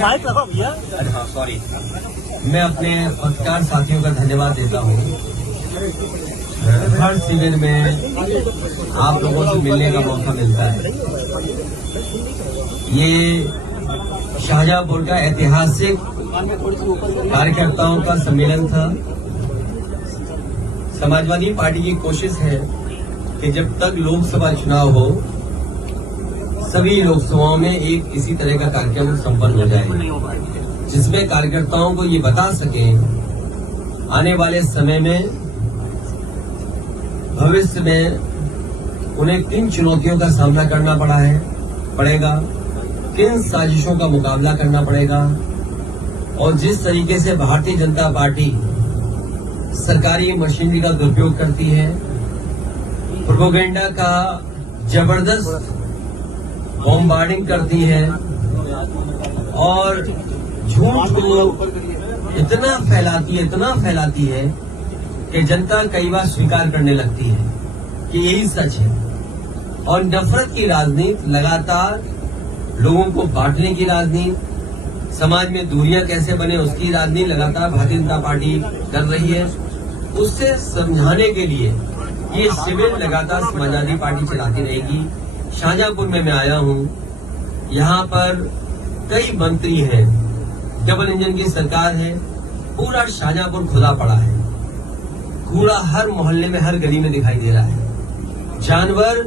Mic लगाओ भैया। हाँ सॉरी, मैं अपने पत्रकार साथियों का धन्यवाद देता हूँ। हर शिविर में आप लोगों से मिलने का मौका मिलता है। ये शाहजहांपुर का ऐतिहासिक कार्यकर्ताओं का सम्मेलन था। समाजवादी पार्टी की कोशिश है कि जब तक लोकसभा चुनाव हो सभी लोकसभाओं में एक इसी तरह का कार्यक्रम संपन्न हो जाए, जिसमें कार्यकर्ताओं को ये बता सके आने वाले समय में भविष्य में उन्हें किन चुनौतियों का सामना करना पड़ेगा, किन साजिशों का मुकाबला करना पड़ेगा, और जिस तरीके से भारतीय जनता पार्टी सरकारी मशीनरी का दुरुपयोग करती है, प्रोपेगेंडा का जबरदस्त बॉम्बार्डिंग करती है और झूठ को इतना फैलाती है कि जनता कई बार स्वीकार करने लगती है कि यही सच है। और नफरत की राजनीति, लगातार लोगों को बांटने की राजनीति, समाज में दूरियां कैसे बने उसकी राजनीति लगातार भारतीय जनता पार्टी कर रही है। उससे समझाने के लिए ये शिविर लगातार समाजवादी पार्टी चलाती रहेगी। शाहजहांपुर में मैं आया हूँ, यहाँ पर कई मंत्री हैं, डबल इंजन की सरकार है, पूरा शाहजहांपुर खुदा पड़ा है, कूड़ा हर मोहल्ले में हर गली में दिखाई दे रहा है, जानवर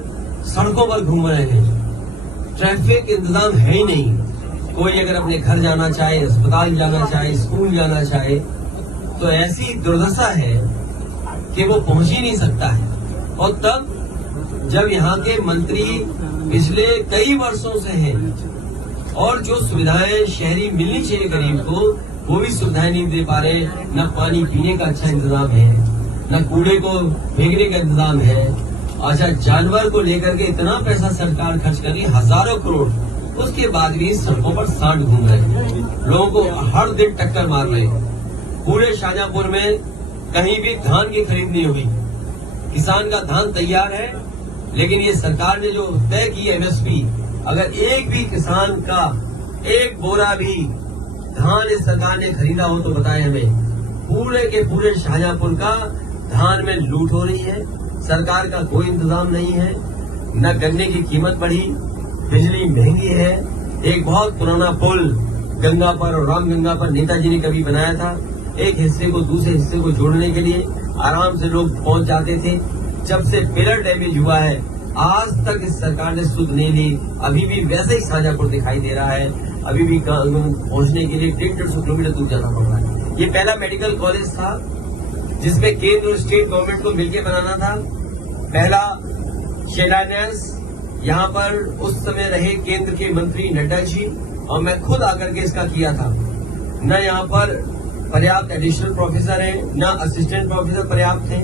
सड़कों पर घूम रहे हैं, ट्रैफिक इंतजाम है ही नहीं। कोई अगर अपने घर जाना चाहे, अस्पताल जाना चाहे, स्कूल जाना चाहे तो ऐसी दुर्दशा है कि वो पहुंच ही नहीं सकता है। और तब जब यहाँ के मंत्री पिछले कई वर्षों से हैं और जो सुविधाएं शहरी मिलनी चाहिए गरीब को, वो भी सुविधाएं नहीं दे पा रहे। न पानी पीने का अच्छा इंतजाम है, न कूड़े को फेंकने का इंतजाम है। अच्छा, जानवर को लेकर के इतना पैसा सरकार खर्च कर रही, हजारों करोड़, उसके बाद भी सड़कों पर सांड घूम रहे हैं, लोगों को हर दिन टक्कर मार रहे हैं। पूरे शाहजहांपुर में कहीं भी धान की खरीद नहीं हुई। किसान का धान तैयार है, लेकिन ये सरकार ने जो तय की एमएसपी, अगर एक भी किसान का एक बोरा भी धान इस सरकार ने खरीदा हो तो बताएं हमें। पूरे के पूरे शाहजहांपुर का धान में लूट हो रही है, सरकार का कोई इंतजाम नहीं है। न गन्ने की कीमत बढ़ी, बिजली महंगी है। एक बहुत पुराना पुल गंगा पर और रामगंगा पर नेताजी ने कभी बनाया था, एक हिस्से को दूसरे हिस्से को जोड़ने के लिए आराम से लोग पहुंच जाते थे। जब से पिलर डैमेज हुआ है, आज तक इस सरकार ने सुध नहीं ली। अभी भी वैसे ही शाहजहांपुर दिखाई दे रहा है, अभी भी पहुंचने के लिए 150 किलोमीटर दूर जाना पड़ रहा है। ये पहला मेडिकल कॉलेज था जिसमें केंद्र और स्टेट गवर्नमेंट को मिलकर बनाना था। पहला शिलान्यास यहाँ पर उस समय रहे केंद्र के मंत्री नड्डा जी और मैं खुद आकर के इसका किया था। न यहाँ पर पर्याप्त एडिशनल प्रोफेसर है, न असिस्टेंट प्रोफेसर पर्याप्त है,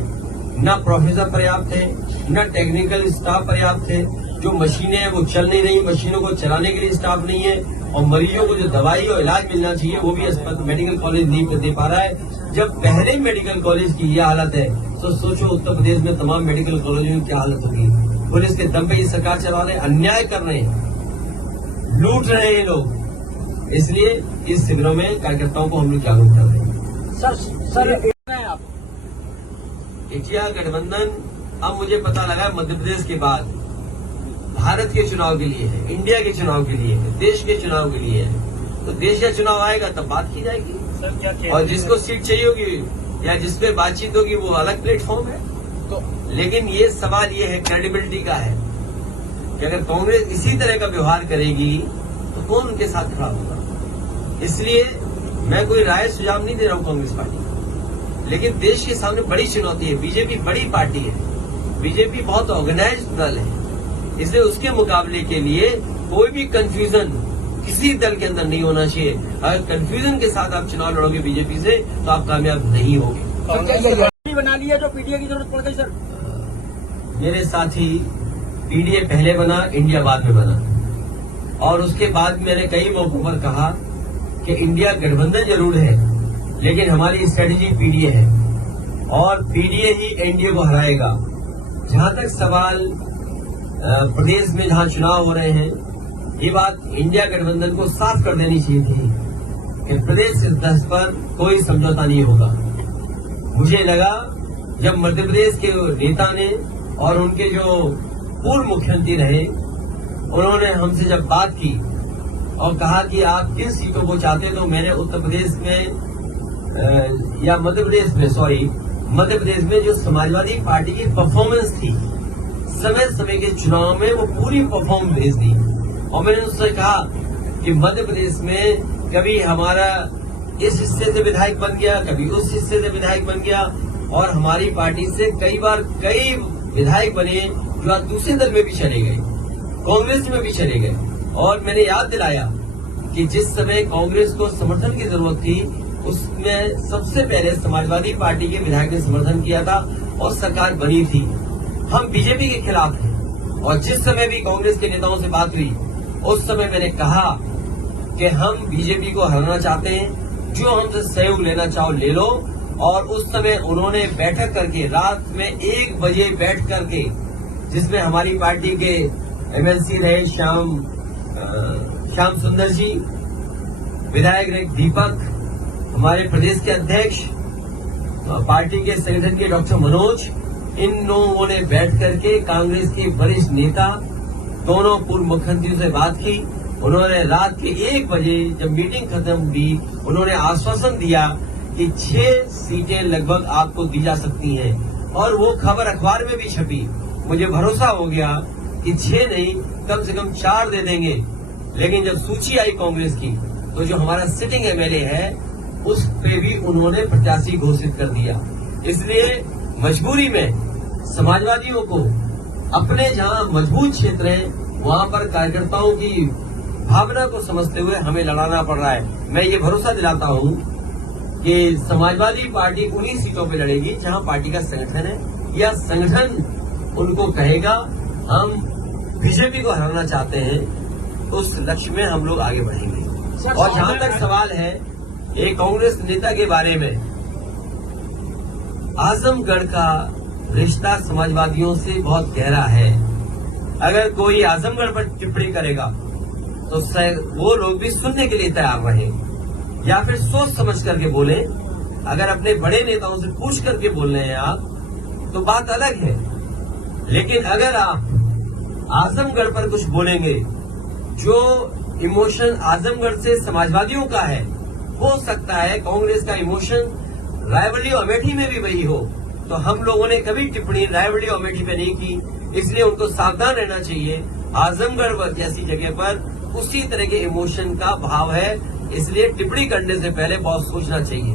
न प्रोफेसर पर्याप्त है, न टेक्निकल स्टाफ पर्याप्त है। जो मशीनें हैं वो चल नहीं रही, मशीनों को चलाने के लिए स्टाफ नहीं है, और मरीजों को जो दवाई और इलाज मिलना चाहिए वो भी मेडिकल कॉलेज नहीं दे पा रहा है। जब पहले मेडिकल कॉलेज की यह हालत है तो सोचो उत्तर प्रदेश में तमाम मेडिकल कॉलेजों में क्या हालत होगी। पुलिस के दम पे ये सरकार चला रहे, अन्याय कर रहे हैं, लूट रहे हैं लोग। इसलिए इस शिविरों में कार्यकर्ताओं को हम लोग जागरूक कर रहे हैं। सर आप इंडिया गठबंधन, अब मुझे पता लगा मध्य प्रदेश के बाद भारत के चुनाव के लिए है, इंडिया के चुनाव के लिए है, देश के चुनाव के लिए है। तो देश का चुनाव आएगा तब बात की जाएगी। सर क्या और जिसको सीट चाहिए होगी या जिसपे बातचीत होगी वो अलग प्लेटफॉर्म है। तो लेकिन ये सवाल ये है, क्रेडिबिलिटी का है कि अगर कांग्रेस इसी तरह का व्यवहार करेगी तो कौन उनके साथ खड़ा होगा। इसलिए मैं कोई राय सुझाव नहीं दे रहा हूं कांग्रेस पार्टी, लेकिन देश के सामने बड़ी चुनौती है। बीजेपी बड़ी पार्टी है, बीजेपी बहुत ऑर्गेनाइज्ड दल है, इसलिए उसके मुकाबले के लिए कोई भी कंफ्यूजन किसी दल के अंदर नहीं होना चाहिए। अगर कंफ्यूजन के साथ आप चुनाव लड़ोगे बीजेपी से तो आप कामयाब नहीं होगे। बना लिया जो पीडीए की जरूरत पड़ गई सर। मेरे साथी पीडीए पहले बना, इंडिया बाद में बना, और उसके बाद मैंने कई मौकों पर कहा कि इंडिया गठबंधन जरूर है लेकिन हमारी स्ट्रेटेजी पीडीए है और पीडीए ही एनडीए को हराएगा। जहां तक सवाल प्रदेश में जहां चुनाव हो रहे हैं, ये बात इंडिया गठबंधन को साफ कर देनी चाहिए थी कि प्रदेश स्तर पर कोई समझौता नहीं होगा। मुझे लगा जब मध्य प्रदेश के नेता ने और उनके जो पूर्व मुख्यमंत्री रहे, उन्होंने हमसे जब बात की और कहा कि आप किन सीटों को चाहते हैं, तो मैंने उत्तर प्रदेश में या मध्य प्रदेश में जो समाजवादी पार्टी की परफॉर्मेंस थी समय समय के चुनाव में, वो पूरी परफॉर्म भेज दी। और मैंने उससे कहा कि मध्य प्रदेश में कभी हमारा इस हिस्से से विधायक बन गया, कभी उस हिस्से से विधायक बन गया, और हमारी पार्टी से कई बार कई विधायक बने जो आज दूसरे दल में भी चले गए, कांग्रेस में भी चले गए। और मैंने याद दिलाया कि जिस समय कांग्रेस को समर्थन की जरूरत थी, उसमें सबसे पहले समाजवादी पार्टी के विधायक ने समर्थन किया था और सरकार बनी थी। हम बीजेपी के खिलाफ हैं, और जिस समय भी कांग्रेस के नेताओं से बात हुई, उस समय मैंने कहा कि हम बीजेपी को हराना चाहते हैं, जो हमसे सहयोग लेना चाहो ले लो। और उस समय उन्होंने बैठक करके रात में 1 बजे बैठ करके, जिसमें हमारी पार्टी के एमएलसी रहे श्याम सुंदर जी, विधायक रहे दीपक, हमारे प्रदेश के अध्यक्ष, पार्टी के संगठन के डॉक्टर मनोज, इन लोगों ने बैठ करके कांग्रेस के वरिष्ठ नेता दोनों पूर्व मुख्यमंत्रियों से बात की। उन्होंने रात के 1 बजे जब मीटिंग खत्म हुई, उन्होंने आश्वासन दिया कि 6 सीटें लगभग आपको दी जा सकती हैं, और वो खबर अखबार में भी छपी। मुझे भरोसा हो गया कि 6 नहीं, कम से कम 4 दे देंगे। लेकिन जब सूची आई कांग्रेस की, तो जो हमारा सिटिंग एमएलए है, उस पे भी उन्होंने प्रत्याशी घोषित कर दिया। इसलिए मजबूरी में समाजवादियों को अपने जहां मजबूत क्षेत्र है, वहां पर कार्यकर्ताओं की भावना को समझते हुए हमें लड़ाना पड़ रहा है। मैं ये भरोसा दिलाता हूं कि समाजवादी पार्टी उन्हीं सीटों पे लड़ेगी जहां पार्टी का संगठन है, या संगठन उनको कहेगा हम बीजेपी को हराना चाहते हैं, उस लक्ष्य में हम लोग आगे बढ़ेंगे। और जहां तक सवाल है एक कांग्रेस नेता के बारे में, आजमगढ़ का रिश्ता समाजवादियों से बहुत गहरा है। अगर कोई आजमगढ़ पर टिप्पणी करेगा तो वो लोग भी सुनने के लिए तैयार रहे, या फिर सोच समझ करके बोले। अगर अपने बड़े नेताओं से पूछ करके बोल रहे हैं आप, तो बात अलग है। लेकिन अगर आप आजमगढ़ पर कुछ बोलेंगे, जो इमोशन आजमगढ़ से समाजवादियों का है, हो सकता है कांग्रेस का इमोशन रायबरेली और अमेठी में भी वही हो। तो हम लोगों ने कभी टिप्पणी रायबरेली और अमेठी पे नहीं की, इसलिए उनको सावधान रहना चाहिए। आजमगढ़ जैसी जगह पर उसी तरह के इमोशन का भाव है, इसलिए टिप्पणी करने से पहले बहुत सोचना चाहिए।